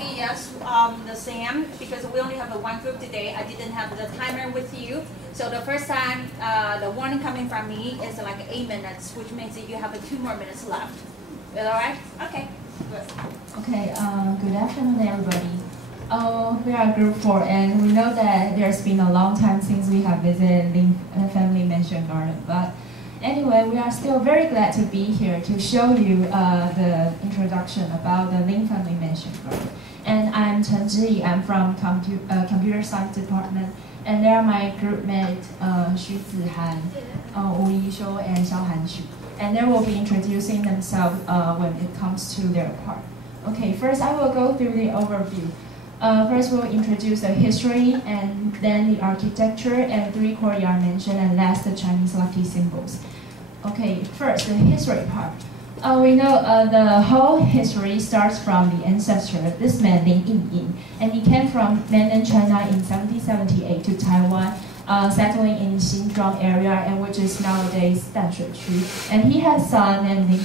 me, yes, the same, because we only have one group today. I didn't have the timer with you. So the first time, the warning coming from me is like 8 minutes, which means that you have 2 more minutes left. Is that all right? Okay. Good. Okay, good afternoon, everybody. We are group 4, and we know that there's been a long time since we have visited Lin Family Mansion Garden. But anyway, we are still very glad to be here to show you the introduction about the Lin Family Mansion Garden. And I'm Chen Zhiyi. I'm from Computer Science Department. And they are my group mates, Xu Zihan, Wu Yishou, and Xiaohan Xu. And they will be introducing themselves when it comes to their part. Okay, first I will go through the overview. First we'll introduce the history, and then the architecture, and 3 courtyard mansion, and last the Chinese lucky symbols. Okay, first the history part. We know the whole history starts from the ancestor, this man Lin Yingying, and he came from mainland China in 1778 to Taiwan, settling in Xinzhuang area, and which is nowadays Danshui. And he had a son named Lin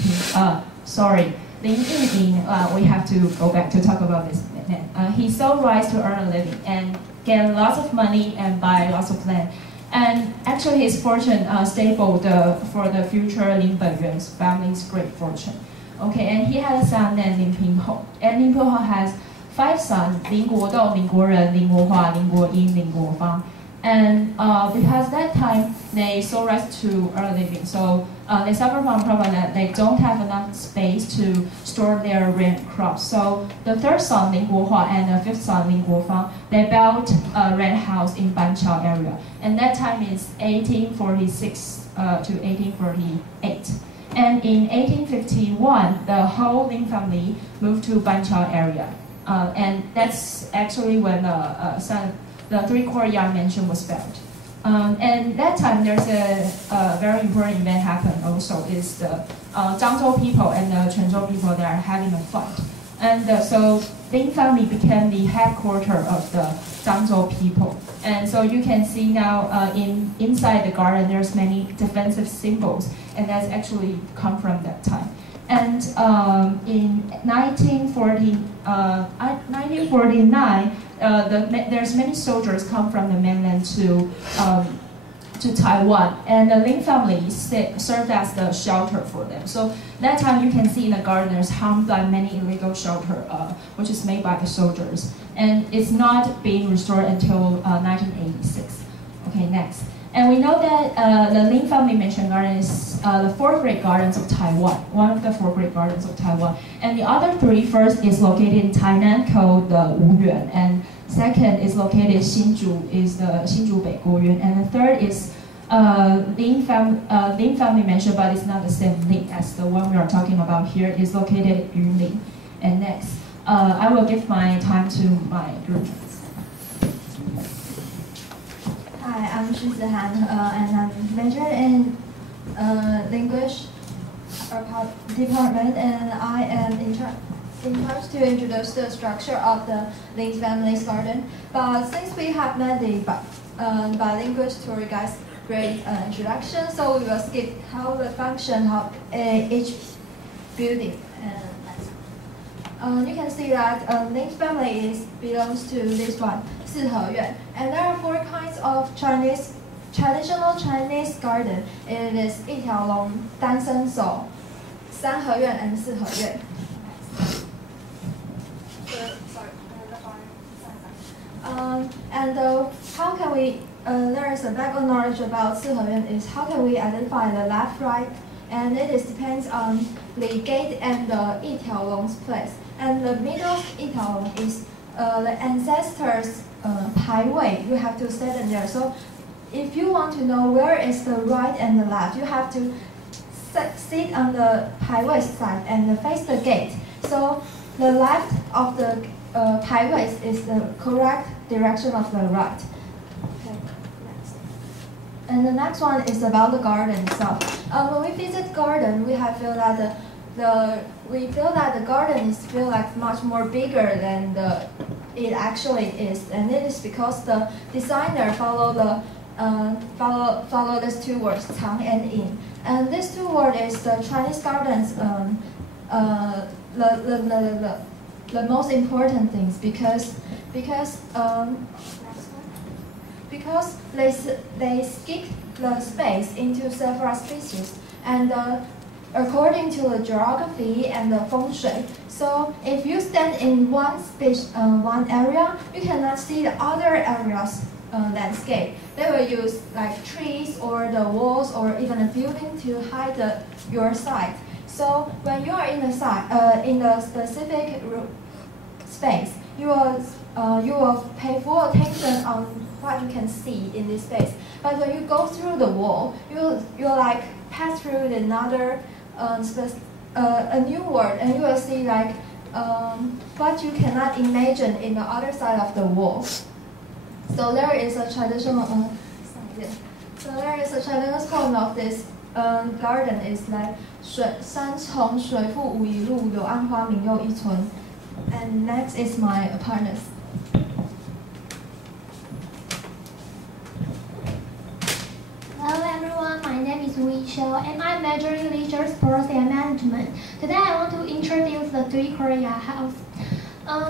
Yingying. We have to go back to talk about this man. He sold rice to earn a living and get lots of money and buy lots of land. And actually his fortune stapled for the future Lin Benyuan's family's great fortune. Okay, and he had a son named Lin Pingho. And Lin Pingho has 5 sons, Lin Guodou, Lin Guoren, Lin Guohua, Lin Guoyin, Lin Guofang. And because that time they sold rice to earn a living, so they suffer from a problem that they don't have enough space to store their rain crops. So the 3rd son, Lin Guohua, and the 5th son, Lin Guofang, they built a rent house in Banqiao area. And that time is 1846 to 1848. And in 1851, the whole Lin family moved to Banqiao area. And that's actually when the 3 courtyard mansion was built. And that time there's a very important event happened also, is the Zhangzhou people and the Quanzhou people, they are having a fight. And so Lin family became the headquarters of the Zhangzhou people. And so you can see now inside the garden there's many defensive symbols, and that's actually come from that time. And in 1949, there's many soldiers come from the mainland to Taiwan, and the Lin family served as the shelter for them. So that time you can see in the garden there's hung by many illegal shelter, which is made by the soldiers, and it's not being restored until 1986. Okay, next. And we know that the Lin Family Mansion Garden is the 4 great gardens of Taiwan, one of the 4 great gardens of Taiwan. And the other 3, first is located in Tainan, called the Wuyuan, and second is located in Hsinchu, is the Hsinchu Beiguoyuan, and the 3rd is Lin Family Mansion, but it's not the same Lin as the one we are talking about here, is located at Yunlin. And next, I will give my time to my group. Hi, I'm Xu Zihan, and I'm majored in Language department, and I am in charge to introduce the structure of the Lin family's garden. But since we have met the bilingual tour guide's great introduction, so we will skip how the function of each building. You can see that Lin family belongs to this one, Siheyuan. And there are 4 kinds of traditional Chinese garden. It is 一条龙, 单身手, 三合院, and 四合院. How can we, there is a background knowledge about 四合院 is how can we identify the left, right, and it depends on the gate and the 一条龙's place. And the middle of 一条龙 is the ancestors' 牌位. You have to set in there. So if you want to know where is the right and the left, you have to sit on the 牌位 side and face the gate. So the left of the 牌位 is the correct direction of the right. Okay, next. And the next one is about the garden itself. When we visit garden, we have feel that the garden is feel like much more bigger than it actually is, and it is because the designer follow these 2 words, 藏 and 隐. And these 2 words is the Chinese gardens the most important things because they skip the space into several species and according to the geography and the feng shui. So if you stand in one area, you cannot see the other areas landscape. They will use like trees or the walls or even a building to hide your site. So when you are in the specific space, you will pay full attention on what you can see in this space. But when you go through the wall, you like pass through another a new world, and you will see like what you cannot imagine in the other side of the wall. So there is a traditional poem of this garden is like 山重水复无一路，柳暗花明又一村. And next is my partners. Hello everyone, my name is Wei Xiao and I major in leisure sports and management. Today I want to introduce the Three Korea House.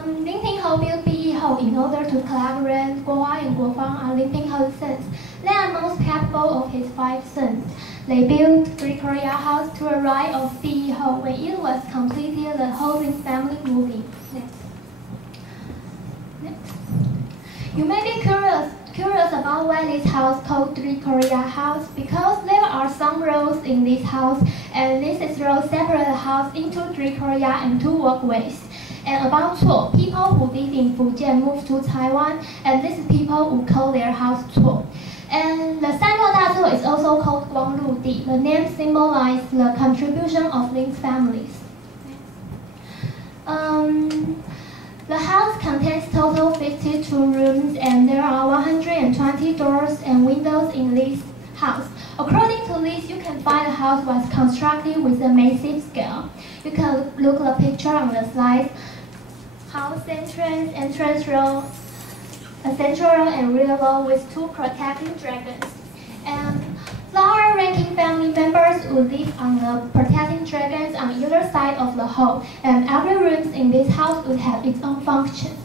Lin Pinghe built PE Hall in order to collaborate. Guohua and Guofang are Lin Pinghe's sons. They are most capable of his 5 sons. They built Three Korea House to a right of PE Hall. When it was completed, the whole family moved in. Next. You may be curious about why this house called Three Korea House, because there are some roads in this house, and this is road separate the house into 3 Korea and 2 walkways. And about Cuo, people who live in Fujian moved to Taiwan, and these people who call their house Cuo. And the Sanluo Dazuo is also called Guanglu Di. The name symbolizes the contribution of Lin's families. The house contains total 52 rooms, and there are 120 doors and windows in this house. According to this, you can find the house was constructed with a massive scale. You can look at the picture on the slide. House entrance row, a central row and rear row with 2 protecting dragons. And lower ranking family members will live on the protecting dragons on either side of the hall, and every room in this house would have its own function.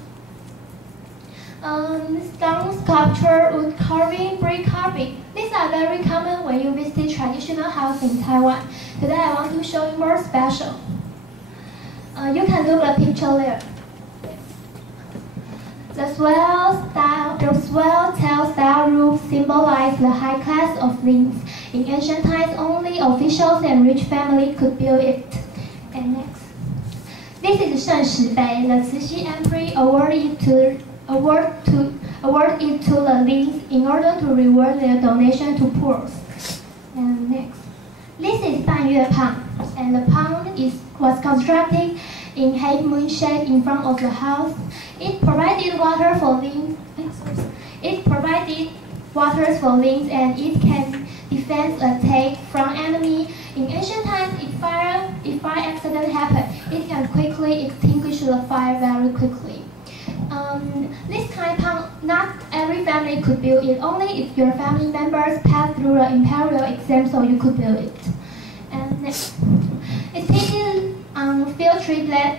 Stone sculpture, wood carving, brick carving. These are very common when you visit traditional house in Taiwan. Today I want to show you more special. You can look at the picture there. The swell tail style roof symbolize the high class of Lins. In ancient times, only officials and rich families could build it. And next, this is Shen Shibei. The Cixi Emperor award it to the Lins in order to reward their donation to poor. And next, this is Banyue Pond, and the pond was constructed in half moon shape in front of the house. It provided water for Lins. And it can defend attack from enemy. In ancient times, if fire accident happened, it can quickly extinguish the fire very quickly. This kind of pond, not every family could build it. Only if your family members passed through the imperial exam, so you could build it. And next, it's taken on field trip day,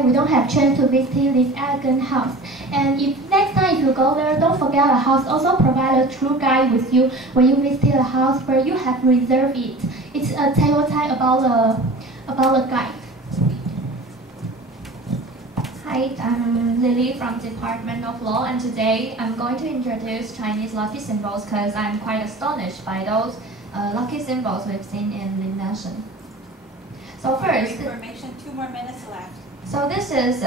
we don't have chance to visit this elegant house. And if next time you go there, don't forget the house also provide a tour guide with you when you visit the house where you have reserved it. It's a stereotype about the guide. Hi, I'm Lily from Department of Law, and today I'm going to introduce Chinese lucky symbols because I'm quite astonished by those lucky symbols we've seen in Lin Nation. So first, information, 2 more minutes left. So this is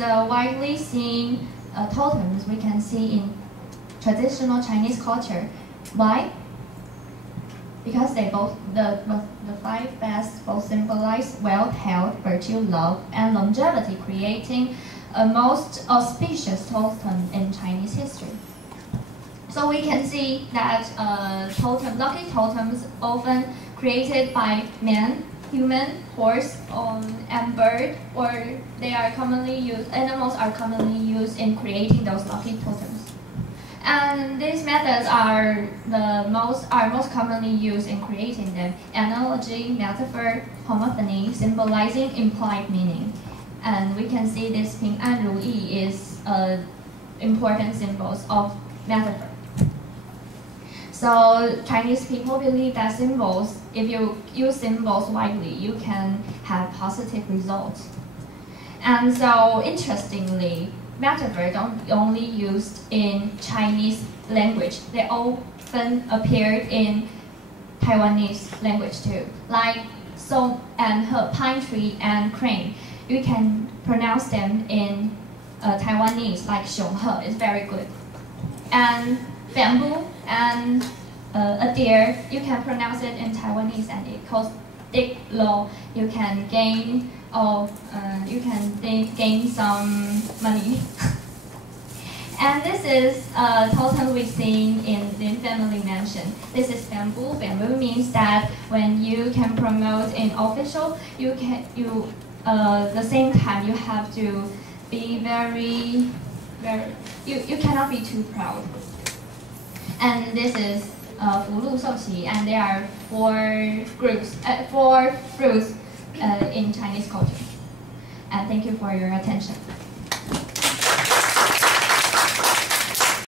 widely seen totems we can see in traditional Chinese culture. Why? Because they both the 5 best both symbolize wealth, health, virtue, love, and longevity, creating a most auspicious totem in Chinese history. So we can see that lucky totems often created by man, human, horse, and bird, or animals are commonly used in creating those lucky totems. And these methods are most commonly used in creating them: analogy, metaphor, homophony, symbolizing implied meaning. And we can see this Ping An Ru Yi is important symbols of metaphor. So Chinese people believe that symbols, if you use symbols widely, you can have positive results. And so interestingly, metaphors don't only used in Chinese language, they often appear in Taiwanese language too. Like so and her, pine tree and crane, you can pronounce them in Taiwanese like 熊鹤, it's very good. And bamboo and a deer, you can pronounce it in Taiwanese and it calls dik lo. You can gain gain some money. And this is a totem we've seen in the family mansion. This is bamboo. Bamboo means that when you can promote an official, the same time you have to be very, you cannot be too proud. And this is 福禄寿喜, and there are four fruits in Chinese culture. And thank you for your attention.